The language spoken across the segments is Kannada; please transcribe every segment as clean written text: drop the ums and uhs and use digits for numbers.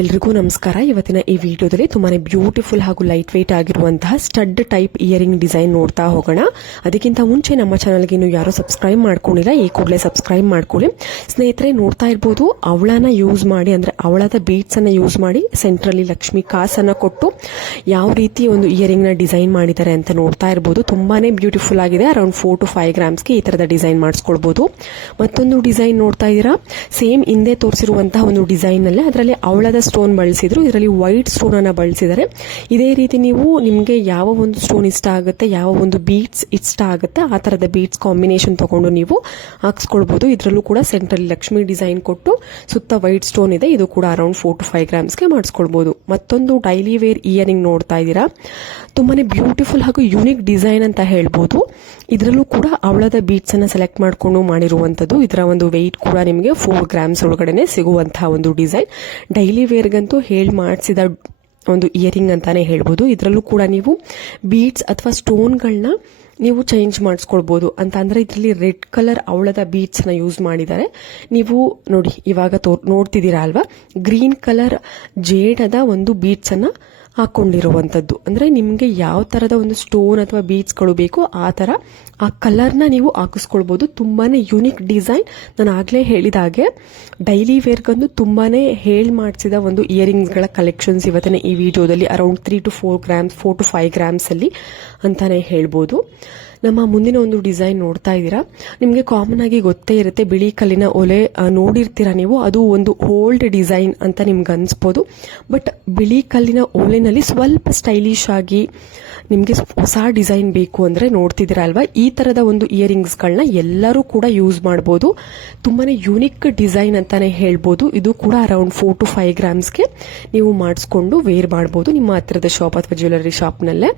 ಎಲ್ರಿಗೂ ನಮಸ್ಕಾರ. ಇವತ್ತಿನ ಈ ವಿಡಿಯೋದಲ್ಲಿ ತುಂಬಾನೇ ಬ್ಯೂಟಿಫುಲ್ ಹಾಗೂ ಲೈಟ್ ವೇಟ್ ಆಗಿರುವಂತಹ ಸ್ಟಡ್ ಟೈಪ್ ಇಯರಿಂಗ್ ಡಿಸೈನ್ ನೋಡ್ತಾ ಹೋಗೋಣ. ಅದಕ್ಕಿಂತ ಮುಂಚೆ ನಮ್ಮ ಚಾನಲ್ಗೆ ಇನ್ನು ಯಾರು ಸಬ್ಸ್ಕ್ರೈಬ್ ಮಾಡ್ಕೊಂಡಿಲ್ಲ, ಈ ಕೂಡಲೇ ಸಬ್ಸ್ಕ್ರೈಬ್ ಮಾಡ್ಕೊಳ್ಳಿ. ಸ್ನೇಹಿತರೆ, ನೋಡ್ತಾ ಇರ್ಬೋದು, ಅವಳನ ಯೂಸ್ ಮಾಡಿ, ಅಂದ್ರೆ ಅವಳದ ಬೀಡ್ಸ್ ಅನ್ನ ಯೂಸ್ ಮಾಡಿ ಸೆಂಟ್ರಲ್ಲಿ ಲಕ್ಷ್ಮಿ ಕಾಸನ್ನ ಕೊಟ್ಟು ಯಾವ ರೀತಿ ಒಂದು ಇಯರಿಂಗ್ ನ ಡಿಸೈನ್ ಮಾಡಿದ್ದಾರೆ ಅಂತ ನೋಡ್ತಾ ಇರ್ಬೋದು. ತುಂಬಾನೇ ಬ್ಯೂಟಿಫುಲ್ ಆಗಿದೆ. ಅರೌಂಡ್ 4 to 5 ಗ್ರಾಮ್ಸ್ಗೆ ಈ ತರದ ಡಿಸೈನ್ ಮಾಡಿಸ್ಕೊಳ್ಬಹುದು. ಮತ್ತೊಂದು ಡಿಸೈನ್ ನೋಡ್ತಾ ಇದ್ದೀರಾ, ಸೇಮ್ ಹಿಂದೆ ತೋರಿಸಿರುವಂತಹ ಒಂದು ಡಿಸೈನ್ ಅಲ್ಲೇ ಅದರಲ್ಲಿ ಅವಳದ ಸ್ಟೋನ್ ಬಳಸಿದ್ರು, ಇದರಲ್ಲಿ ವೈಟ್ ಸ್ಟೋನ್ ಅನ್ನ ಬಳಸಿದ್ದಾರೆ. ಇದೇ ರೀತಿ ನೀವು ನಿಮ್ಗೆ ಯಾವ ಒಂದು ಸ್ಟೋನ್ ಇಷ್ಟ ಆಗುತ್ತೆ, ಯಾವ ಒಂದು ಬೀಡ್ಸ್ ಇಷ್ಟ ಆಗುತ್ತೆ, ಆ ತರದ ಬೀಡ್ಸ್ ಕಾಂಬಿನೇಷನ್ ತಗೊಂಡು ನೀವು ಹಾಕ್ಸ್ಕೊಳ್ಬಹುದು. ಇದರಲ್ಲೂ ಕೂಡ ಸೆಂಟ್ರಲ್ಲಿ ಲಕ್ಷ್ಮಿ ಡಿಸೈನ್ ಕೊಟ್ಟು ಸುತ್ತ ವೈಟ್ ಸ್ಟೋನ್ ಇದೆ. ಇದು ಕೂಡ ಅರೌಂಡ್ 4 to 5 ಗ್ರಾಮ್ಸ್ಗೆ ಮಾಡಿಸ್ಕೊಳ್ಬಹುದು. ಮತ್ತೊಂದು ಡೈಲಿ ವೇರ್ ಇಯರಿಂಗ್ ನೋಡ್ತಾ ಇದ್ದೀರಾ, ತುಂಬಾನೇ ಬ್ಯೂಟಿಫುಲ್ ಹಾಗೂ ಯೂನಿಕ್ ಡಿಸೈನ್ ಅಂತ ಹೇಳ್ಬೋದು. ಇದರಲ್ಲೂ ಕೂಡ ಅವಳದ ಬೀಡ್ಸ್ ಅನ್ನ ಸೆಲೆಕ್ಟ್ ಮಾಡಿಕೊಂಡು ಮಾಡಿರುವಂತದ್ದು. ಇದರ ಒಂದು ವೆಯ್ಟ್ ಕೂಡ ನಿಮಗೆ 4 ಗ್ರಾಮ್ಸ್ ಒಳಗಡೆ ಸಿಗುವಂತಹ ಒಂದು ಡಿಸೈನ್. ಡೈಲಿ ವೇರ್ಗಂತೂ ಹೇಳಿ ಮಾಡಿಸಿದ ಒಂದು ಇಯರಿಂಗ್ ಅಂತಾನೆ ಹೇಳ್ಬೋದು. ಇದರಲ್ಲೂ ಕೂಡ ನೀವು ಬೀಡ್ಸ್ ಅಥವಾ ಸ್ಟೋನ್ಗಳನ್ನ ನೀವು ಚೇಂಜ್ ಮಾಡಿಸ್ಕೊಳ್ಬಹುದು. ಅಂತ ಅಂದ್ರೆ ಇದರಲ್ಲಿ ರೆಡ್ ಕಲರ್ ಅವಳದ ಬೀಡ್ಸ್ ನ ಯೂಸ್ ಮಾಡಿದ್ದಾರೆ. ನೀವು ನೋಡಿ, ಇವಾಗ ನೋಡ್ತಿದ್ದೀರಾ ಅಲ್ವಾ, ಗ್ರೀನ್ ಕಲರ್ ಜೇಡದ ಒಂದು ಬೀಡ್ಸ್ ಅನ್ನ ಹಾಕೊಂಡಿರುವಂತದ್ದು. ಅಂದ್ರೆ ನಿಮ್ಗೆ ಯಾವ ತರದ ಒಂದು ಸ್ಟೋನ್ ಅಥವಾ ಬೀಡ್ಸ್ ಗಳು ಬೇಕು ಆ ತರ ಆ ಕಲರ್ ನ ನೀವು ಹಾಕಿಸ್ಕೊಳ್ಬಹುದು. ತುಂಬಾನೇ ಯುನಿಕ್ ಡಿಸೈನ್. ನಾನು ಆಗ್ಲೇ ಹೇಳಿದ ಹಾಗೆ ಡೈಲಿ ವೇರ್ಗಂದು ತುಂಬಾನೇ ಮಾಡಿಸಿದ ಒಂದು ಇಯರಿಂಗ್ಸ್ ಗಳ ಕಲೆಕ್ಷನ್ಸ್ ಇವತ್ತಿನ ಈ ವಿಡಿಯೋದಲ್ಲಿ around 3 to 4 grams, 4 to 5 grams ಅಲ್ಲಿ ಅಂತಾನೆ ಹೇಳ್ಬೋದು. ನಮ್ಮ ಮುಂದಿನ ಒಂದು ಡಿಸೈನ್ ನೋಡ್ತಾ ಇದ್ದೀರಾ, ನಿಮ್ಗೆ ಕಾಮನ್ ಆಗಿ ಗೊತ್ತೇ ಇರುತ್ತೆ, ಬಿಳಿ ಕಲ್ಲಿನ ಒಲೆ ನೋಡಿರ್ತೀರಾ ನೀವು. ಅದು ಒಂದು ಓಲ್ಡ್ ಡಿಸೈನ್ ಅಂತ ನಿಮ್ಗೆ ಅನ್ಸ್ಬೋದು. ಬಟ್ ಬಿಳಿ ಕಲ್ಲಿನ ಒಲೆನಲ್ಲಿ ಸ್ವಲ್ಪ ಸ್ಟೈಲಿಶ್ ಆಗಿ ನಿಮ್ಗೆ ಹೊಸ ಡಿಸೈನ್ ಬೇಕು ಅಂದ್ರೆ ನೋಡ್ತಿದ್ದೀರಾ ಅಲ್ವಾ, ಈ ತರದ ಒಂದು ಇಯರಿಂಗ್ಸ್ ಗಳನ್ನ ಎಲ್ಲರೂ ಕೂಡ ಯೂಸ್ ಮಾಡಬಹುದು. ತುಂಬಾನೇ ಯುನಿಕ್ ಡಿಸೈನ್ ಅಂತಾನೆ ಹೇಳ್ಬೋದು. ಇದು ಕೂಡ ಅರೌಂಡ್ 4 to 5 ಗ್ರಾಮ್ಸ್ಗೆ ನೀವು ಮಾಡಿಸ್ಕೊಂಡು ವೇರ್ ಮಾಡಬಹುದು ನಿಮ್ಮ ಹತ್ತಿರದ ಶಾಪ್ ಅಥವಾ ಜ್ಯುವೆಲರಿ ಶಾಪ್ ನಲ್ಲೇ.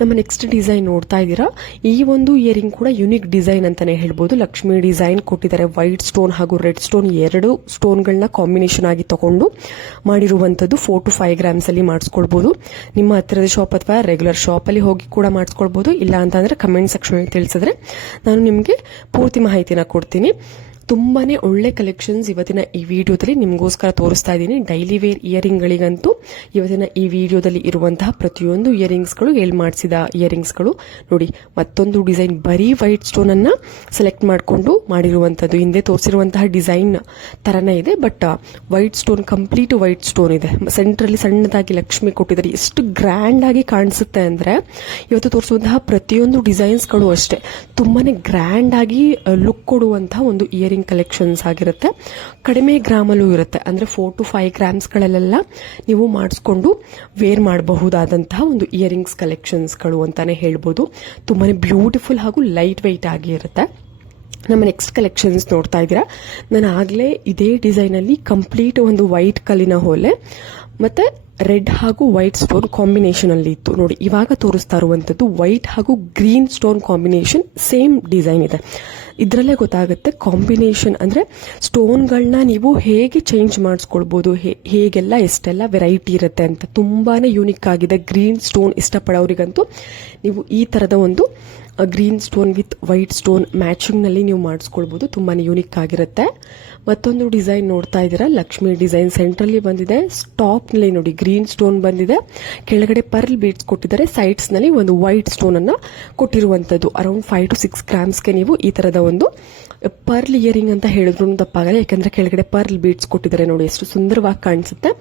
ನಮ್ಮ ನೆಕ್ಸ್ಟ್ ಡಿಸೈನ್ ನೋಡ್ತಾ ಇದ್ದೀರಾ, ಈ ಒಂದು ಇಯರಿಂಗ್ ಕೂಡ ಯುನಿಕ್ ಡಿಸೈನ್ ಅಂತಾನೆ ಹೇಳ್ಬೋದು. ಲಕ್ಷ್ಮಿ ಡಿಸೈನ್ ಕೊಟ್ಟಿದ್ದಾರೆ. ವೈಟ್ ಸ್ಟೋನ್ ಹಾಗೂ ರೆಡ್ ಸ್ಟೋನ್ ಎರಡು ಸ್ಟೋನ್ ಗಳನ್ನ ಕಾಂಬಿನೇಷನ್ ಆಗಿ ತಗೊಂಡು ಮಾಡಿರುವಂತದ್ದು. 4 to 5 ಗ್ರಾಮ್ಸ್ ಅಲ್ಲಿ ಮಾಡಿಸ್ಕೊಳ್ಬಹುದು. ನಿಮ್ಮ ಹತ್ತಿರದ ಶಾಪ್ ಅಥವಾ ರೆಗ್ಯುಲರ್ ಶಾಪ್ ಅಲ್ಲಿ ಹೋಗಿ ಕೂಡ ಮಾಡಿಸ್ಕೊಳ್ಬಹುದು. ಇಲ್ಲ ಅಂತಂದ್ರೆ ಕಮೆಂಟ್ ಸೆಕ್ಷನ್ ಅಲ್ಲಿ ತಿಳಿಸಿದ್ರೆ ನಾನು ನಿಮ್ಗೆ ಪೂರ್ತಿ ಮಾಹಿತಿನ ಕೊಡ್ತೀನಿ. ತುಂಬಾನೇ ಒಳ್ಳೆ ಕಲೆಕ್ಷನ್ಸ್ ಇವತ್ತಿನ ಈ ವಿಡಿಯೋದಲ್ಲಿ ನಿಮಗೋಸ್ಕರ ತೋರಿಸ್ತಾ ಇದ್ದೀನಿ. ಡೈಲಿ ವೇರ್ ಇಯರಿಂಗ್ ಗಳಿಗಂತೂ ಇವತ್ತಿನ ಈ ವಿಡಿಯೋದಲ್ಲಿ ಇರುವಂತಹ ಪ್ರತಿಯೊಂದು ಇಯರಿಂಗ್ಸ್ ಗಳು ಮಾಡಿಸಿದ ಇಯರಿಂಗ್ಸ್ ಗಳು ನೋಡಿ. ಮತ್ತೊಂದು ಡಿಸೈನ್ ಬರೀ ವೈಟ್ ಸ್ಟೋನ್ ಅನ್ನ ಸೆಲೆಕ್ಟ್ ಮಾಡಿಕೊಂಡು ಮಾಡಿರುವಂತದ್ದು. ಹಿಂದೆ ತೋರಿಸಿರುವಂತಹ ಡಿಸೈನ್ ತರನೇ ಇದೆ, but white stone, complete white stone ಇದೆ. ಸೆಂಟ್ರಲ್ಲಿ ಸಣ್ಣದಾಗಿ ಲಕ್ಷ್ಮಿ ಕೊಟ್ಟಿದ್ದಾರೆ. ಎಷ್ಟು ಗ್ರ್ಯಾಂಡ್ ಆಗಿ ಕಾಣಿಸುತ್ತೆ ಅಂದ್ರೆ ಇವತ್ತು ತೋರಿಸುವಂತಹ ಪ್ರತಿಯೊಂದು ಡಿಸೈನ್ಸ್ ಗಳು ಅಷ್ಟೇ ತುಂಬಾನೇ ಗ್ರ್ಯಾಂಡ್ ಆಗಿ ಲುಕ್ ಕೊಡುವಂತಹ ಒಂದು ಇಯರಿಂಗ್ ಕಲೆಕ್ಷನ್ಸ್ ಆಗಿರುತ್ತೆ. ಕಡಿಮೆ ಗ್ರಾಮಲ್ಲೂ ಇರುತ್ತೆ. ಅಂದ್ರೆ 4 to 5 ಗ್ರಾಮ್ಸ್ ಗಳಲ್ಲೆಲ್ಲ ನೀವು ಮಾಡಿಸ್ಕೊಂಡು ವೇರ್ ಮಾಡಬಹುದಾದಂತಹ ಒಂದು ಇಯರಿಂಗ್ಸ್ ಕಲೆಕ್ಷನ್ಸ್ ಗಳು ಅಂತಾನೆ ಹೇಳ್ಬೋದು. ತುಂಬಾನೇ ಬ್ಯೂಟಿಫುಲ್ ಹಾಗೂ ಲೈಟ್ ವೈಟ್ ಆಗಿ ಇರುತ್ತೆ. ನಮ್ಮ ನೆಕ್ಸ್ಟ್ ಕಲೆಕ್ಷನ್ಸ್ ನೋಡ್ತಾ ಇದ್ದೀರಾ, ನಾನು ಆಗ್ಲೇ ಇದೇ ಡಿಸೈನ್ ಅಲ್ಲಿ ಕಂಪ್ಲೀಟ್ ಒಂದು ವೈಟ್ ಕಲ್ಲಿನ ಹೊಲೆ ಮತ್ತೆ ರೆಡ್ ಹಾಗೂ ವೈಟ್ ಸ್ಟೋನ್ ಕಾಂಬಿನೇಷನ್ ಅಲ್ಲಿ ಇತ್ತು ನೋಡಿ. ಇವಾಗ ತೋರಿಸ್ತಾ ಇರುವಂತದ್ದು ವೈಟ್ ಹಾಗೂ green stone combination, same design ಇದೆ. ಇದರಲ್ಲೇ ಗೊತ್ತಾಗುತ್ತೆ ಕಾಂಬಿನೇಷನ್ ಅಂದ್ರೆ ಸ್ಟೋನ್ಗಳನ್ನ ನೀವು ಹೇಗೆ ಚೇಂಜ್ ಮಾಡಿಸ್ಕೊಳ್ಬಹುದು, ಹೇಗೆಲ್ಲ ಎಷ್ಟೆಲ್ಲ ವೆರೈಟಿ ಇರುತ್ತೆ ಅಂತ. ತುಂಬಾನೇ ಯೂನಿಕ್ ಆಗಿದೆ. ಗ್ರೀನ್ ಸ್ಟೋನ್ ಇಷ್ಟಪಡೋರಿಗಂತೂ ನೀವು ಈ ತರದ ಒಂದು green stone with white stone matching ನಲ್ಲಿ ನೀವು ಮಾಡಿಸ್ಕೊಳ್ಬಹುದು. ತುಂಬಾನೇ ಯೂನಿಕ್ ಆಗಿರುತ್ತೆ. ಮತ್ತೊಂದು ಡಿಸೈನ್ ನೋಡ್ತಾ ಇದ್ದೀರಾ, ಲಕ್ಷ್ಮಿ ಡಿಸೈನ್ ಸೆಂಟ್ರಲ್ಲಿ ಬಂದಿದೆ. ಸ್ಟಾಪ್ ನಲ್ಲಿ ನೋಡಿ ಗ್ರೀನ್ ಸ್ಟೋನ್ ಬಂದಿದೆ, ಕೆಳಗಡೆ ಪರ್ಲ್ ಬೀಡ್ಸ್ ಕೊಟ್ಟಿದ್ದಾರೆ, ಸೈಡ್ಸ್ ನಲ್ಲಿ ಒಂದು ವೈಟ್ ಸ್ಟೋನ್ ಅನ್ನ ಕೊಟ್ಟಿರುವಂತದ್ದು. ಅರೌಂಡ್ 5 to 6 ಗ್ರಾಮ್ಸ್ಗೆ ನೀವು ಈ ತರದ ಒಂದು ಪರ್ಲ್ ಇಯರಿಂಗ್ ಅಂತ ಹೇಳಿದ್ರು ತಪ್ಪಾಗಲ್ಲ, ಯಾಕಂದ್ರೆ ಕೆಳಗಡೆ ಪರ್ಲ್ ಬೀಡ್ಸ್ ಕೊಟ್ಟಿದ್ದಾರೆ ನೋಡಿ, ಎಷ್ಟು ಸುಂದರವಾಗಿ ಕಾಣಿಸುತ್ತೆ.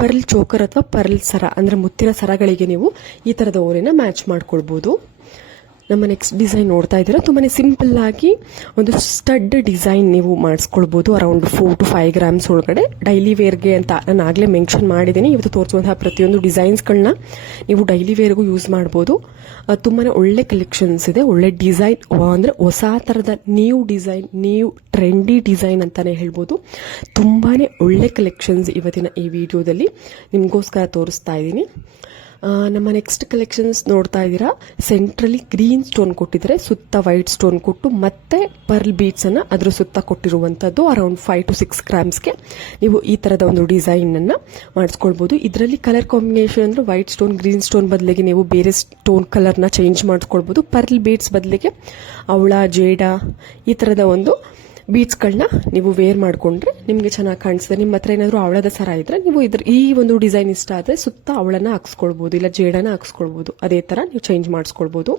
ಪರ್ಲ್ ಚೋಕರ್ ಅಥವಾ ಪರ್ಲ್ ಸರ ಅಂದ್ರೆ ಮುತ್ತಿನ ಸರಗಳಿಗೆ ನೀವು ಈ ತರದ ಓರೆನ ಮ್ಯಾಚ್ ಮಾಡ್ಕೊಳ್ಬಹುದು. ನಮ್ಮ ನೆಕ್ಸ್ಟ್ ಡಿಸೈನ್ ನೋಡ್ತಾ ಇದ್ದೀರಾ, ತುಂಬಾನೇ ಸಿಂಪಲ್ ಆಗಿ ಒಂದು ಸ್ಟಡ್ ಡಿಸೈನ್ ನೀವು ಮಾಡಿಸ್ಕೊಳ್ಬಹುದು. ಅರೌಂಡ್ 4 to 5 ಗ್ರಾಮ್ಸ್ ಒಳಗಡೆ ಡೈಲಿ ವೇರ್ಗೆ ಅಂತ ನಾನು ಆಗ್ಲೇ ಮೆನ್ಷನ್ ಮಾಡಿದ್ದೀನಿ. ಇವತ್ತು ತೋರಿಸುವಂತಹ ಪ್ರತಿಯೊಂದು ಡಿಸೈನ್ಸ್ಗಳನ್ನ ನೀವು ಡೈಲಿ ವೇರ್ಗೂ ಯೂಸ್ ಮಾಡಬಹುದು. ತುಂಬಾನೇ ಒಳ್ಳೆ ಕಲೆಕ್ಷನ್ಸ್ ಇದೆ. ಒಳ್ಳೆ ಡಿಸೈನ್ ಅಂದ್ರೆ ಹೊಸ ತರದ new design, new trendy design ಅಂತಾನೆ ಹೇಳ್ಬೋದು. ತುಂಬಾನೇ ಒಳ್ಳೆ ಕಲೆಕ್ಷನ್ಸ್ ಇವತ್ತಿನ ಈ ವಿಡಿಯೋದಲ್ಲಿ ನಿಮಗೋಸ್ಕರ ತೋರಿಸ್ತಾ ಇದ್ದೀನಿ. ನಮ್ಮ ನೆಕ್ಸ್ಟ್ ಕಲೆಕ್ಷನ್ಸ್ ನೋಡ್ತಾ ಇದ್ದೀರಾ, ಸೆಂಟ್ರಲಿ ಗ್ರೀನ್ ಸ್ಟೋನ್ ಕೊಟ್ಟಿದ್ರೆ ಸುತ್ತ ವೈಟ್ ಸ್ಟೋನ್ ಕೊಟ್ಟು ಮತ್ತೆ ಪರ್ಲ್ ಬೀಡ್ಸ್ ಅನ್ನ ಅದ್ರ ಸುತ್ತ ಕೊಟ್ಟಿರುವಂತದ್ದು. ಅರೌಂಡ್ 5 to 6 ಗ್ರಾಮ್ಸ್ಗೆ ನೀವು ಈ ತರದ ಒಂದು ಡಿಸೈನ್ ಅನ್ನ ಮಾಡಿಸ್ಕೊಳ್ಬಹುದು. ಇದರಲ್ಲಿ ಕಲರ್ ಕಾಂಬಿನೇಷನ್ ಅಂದ್ರೆ ವೈಟ್ ಸ್ಟೋನ್, ಗ್ರೀನ್ ಸ್ಟೋನ್ ಬದಲಿಗೆ ನೀವು ಬೇರೆ ಸ್ಟೋನ್ ಕಲರ್ ನ ಚೇಂಜ್ ಮಾಡಿಸ್ಕೊಳ್ಬಹುದು. ಪರ್ಲ್ ಬೀಡ್ಸ್ ಬದಲಿಗೆ ಅವಳ, ಜೇಡ ಈ ತರದ ಒಂದು ಬೀಡ್ಸ್ಗಳನ್ನ ನೀವು ವೇರ್ ಮಾಡಿಕೊಂಡ್ರೆ ನಿಮಗೆ ಚೆನ್ನಾಗಿ ಕಾಣಿಸ್ತದೆ. ನಿಮ್ಮ ಹತ್ರ ಏನಾದರೂ ಅವಳದ ಸರ ಇದ್ರೆ ನೀವು ಈ ಒಂದು ಡಿಸೈನ್ ಇಷ್ಟ ಆದರೆ ಸುತ್ತ ಅವಳನ್ನ ಹಾಕ್ಸ್ಕೊಳ್ಬೋದು, ಇಲ್ಲ ಜೇಡನ ಹಾಕ್ಸ್ಕೊಳ್ಬೋದು. ಅದೇ ಥರ ನೀವು ಚೇಂಜ್ ಮಾಡಿಸ್ಕೊಳ್ಬೋದು.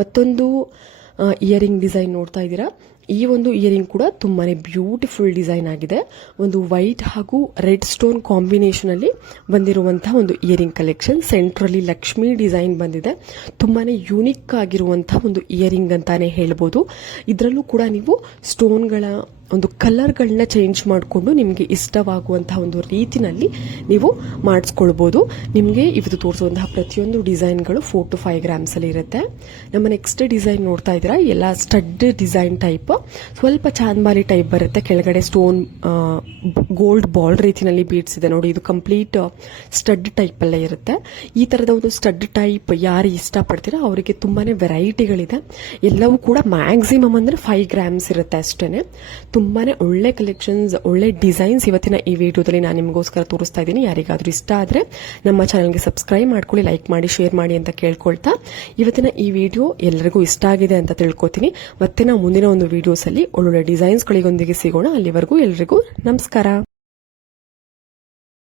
ಮತ್ತೊಂದು ಇಯರಿಂಗ್ ಡಿಸೈನ್ ನೋಡ್ತಾ ಇದ್ದೀರಾ. ಈ ಒಂದು ಇಯರಿಂಗ್ ಕೂಡ ತುಂಬಾನೇ ಬ್ಯೂಟಿಫುಲ್ ಡಿಸೈನ್ ಆಗಿದೆ. ಒಂದು ವೈಟ್ ಹಾಗೂ ರೆಡ್ ಸ್ಟೋನ್ ಕಾಂಬಿನೇಷನ್ ಅಲ್ಲಿ ಬಂದಿರುವಂತಹ ಒಂದು ಇಯರಿಂಗ್ ಕಲೆಕ್ಷನ್. ಸೆಂಟ್ರಲ್ಲಿ ಲಕ್ಷ್ಮಿ ಡಿಸೈನ್ ಬಂದಿದೆ. ತುಂಬಾನೇ ಯೂನಿಕ್ ಆಗಿರುವಂತಹ ಒಂದು ಇಯರಿಂಗ್ ಅಂತಾನೆ ಹೇಳ್ಬೋದು. ಇದರಲ್ಲೂ ಕೂಡ ನೀವು ಸ್ಟೋನ್ಗಳ ಒಂದು ಕಲರ್ಗಳನ್ನ ಚೇಂಜ್ ಮಾಡಿಕೊಂಡು ನಿಮಗೆ ಇಷ್ಟವಾಗುವಂತಹ ಒಂದು ರೀತಿನಲ್ಲಿ ನೀವು ಮಾಡಿಸ್ಕೊಳ್ಬೋದು. ನಿಮಗೆ ಇವತ್ತು ತೋರಿಸುವಂತಹ ಪ್ರತಿಯೊಂದು ಡಿಸೈನ್ಗಳು 4 to 5 grams ಅಲ್ಲಿ ಇರುತ್ತೆ. ನಮ್ಮ ನೆಕ್ಸ್ಟ್ ಡಿಸೈನ್ ನೋಡ್ತಾ ಇದ್ದೀರಾ, ಎಲ್ಲ ಸ್ಟಡ್ ಡಿಸೈನ್ ಟೈಪ್, ಸ್ವಲ್ಪ ಚಾಂದ್ಬಾಲಿ ಟೈಪ್ ಬರುತ್ತೆ. ಕೆಳಗಡೆ ಸ್ಟೋನ್ ಗೋಲ್ಡ್ ಬಾಲ್ ರೀತಿನಲ್ಲಿ ಬೀಡ್ಸ್ ಇದೆ ನೋಡಿ. ಇದು ಕಂಪ್ಲೀಟ್ ಸ್ಟಡ್ ಟೈಪ್ ಅಲ್ಲೇ ಇರುತ್ತೆ. ಈ ತರದ ಒಂದು ಸ್ಟಡ್ ಟೈಪ್ ಯಾರು ಇಷ್ಟಪಡ್ತೀರಾ ಅವರಿಗೆ ತುಂಬಾನೇ ವೆರೈಟಿಗಳಿದೆ. ಎಲ್ಲವೂ ಕೂಡ ಮ್ಯಾಕ್ಸಿಮಮ್ ಅಂದ್ರೆ 5 grams ಇರುತ್ತೆ ಅಷ್ಟೇನೆ. ತುಂಬಾನೇ ಒಳ್ಳೆ ಕಲೆಕ್ಷನ್ಸ್, ಒಳ್ಳೆ ಡಿಸೈನ್ಸ್ ಇವತ್ತಿನ ಈ ವಿಡಿಯೋದಲ್ಲಿ ನಾನು ನಿಮಗೋಸ್ಕರ ತೋರಿಸ್ತಾ ಇದ್ದೀನಿ. ಯಾರಿಗಾದ್ರೂ ಇಷ್ಟ ಆದ್ರೆ ನಮ್ಮ ಚಾನಲ್ಗೆ ಸಬ್ಸ್ಕ್ರೈಬ್ ಮಾಡ್ಕೊಳ್ಳಿ, ಲೈಕ್ ಮಾಡಿ, ಶೇರ್ ಮಾಡಿ ಅಂತ ಕೇಳ್ಕೊಳ್ತಾ ಇವತ್ತಿನ ಈ ವಿಡಿಯೋ ಎಲ್ಲರಿಗೂ ಇಷ್ಟ ಆಗಿದೆ ಅಂತ ತಿಳ್ಕೊತೀನಿ. ಮತ್ತೆ ನಾವು ಮುಂದಿನ ಒಂದು ವಿಡಿಯೋಸ್ ಅಲ್ಲಿ ಒಳ್ಳೊಳ್ಳೆ ಡಿಸೈನ್ಸ್ ಗಳಿಗೊಂದಿಗೆ ಸಿಗೋಣ. ಅಲ್ಲಿವರೆಗೂ ಎಲ್ರಿಗೂ ನಮಸ್ಕಾರ.